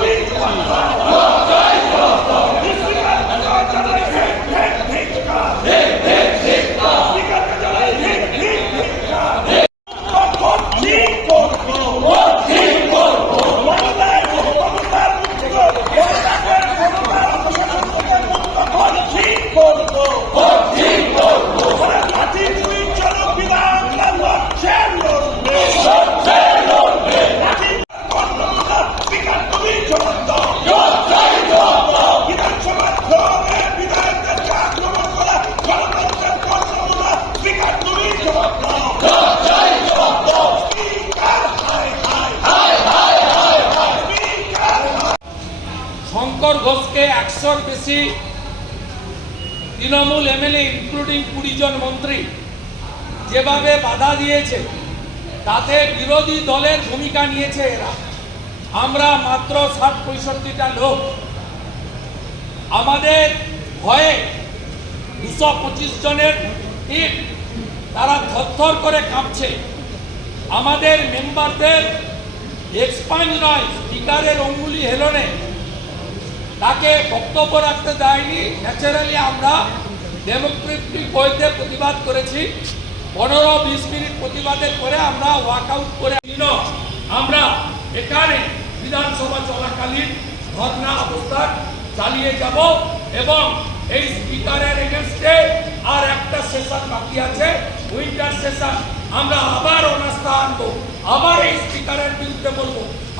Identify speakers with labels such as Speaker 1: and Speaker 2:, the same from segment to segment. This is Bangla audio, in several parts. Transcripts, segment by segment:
Speaker 1: Jai Ho! এসছি তৃণমূল এমএলএ ইনক্লুডিং কুড়ি জন মন্ত্রী, যেভাবে বাধা দিয়েছে, তাতে বিরোধী দলের ভূমিকা নিয়েছে এরা। আমরা মাত্র ষাট পঁয়ষট্টিটা লোক। আমাদের ভয়ে দুশো পঁচিশ জনের টিম তারা থরথর করে কাঁপছে। আমাদের মেম্বারদের এক্সপাঞ্জ নয় স্পিকারের অঙ্গুলি হেলনে তাকে বক্তব্য রাখতে দেয়নি। ন্যাচারালি আমরা ডেমোক্রেটিক বইতে প্রতিবাদ করেছি। পনেরো, বিশ মিনিট প্রতিবাদের পরে আমরা ওয়াকআউট করে দিল। আমরা এখানে বিধানসভা চলাকালীন ধর্ণা অবস্থান চালিয়ে যাব এবং এই স্পিকারের এগেনস্টে আর একটা সেশন বাকি আছে। উইন্টার সেশন আমরা আবার অনাস্থা আনব। আবার এই স্পিকারের বিরুদ্ধে বলব।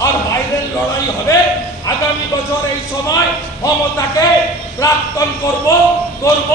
Speaker 1: আর বাইরের লড়াই হবে আগামী বছর এই সময় ক্ষমতাকে প্রাক্তন করব করব।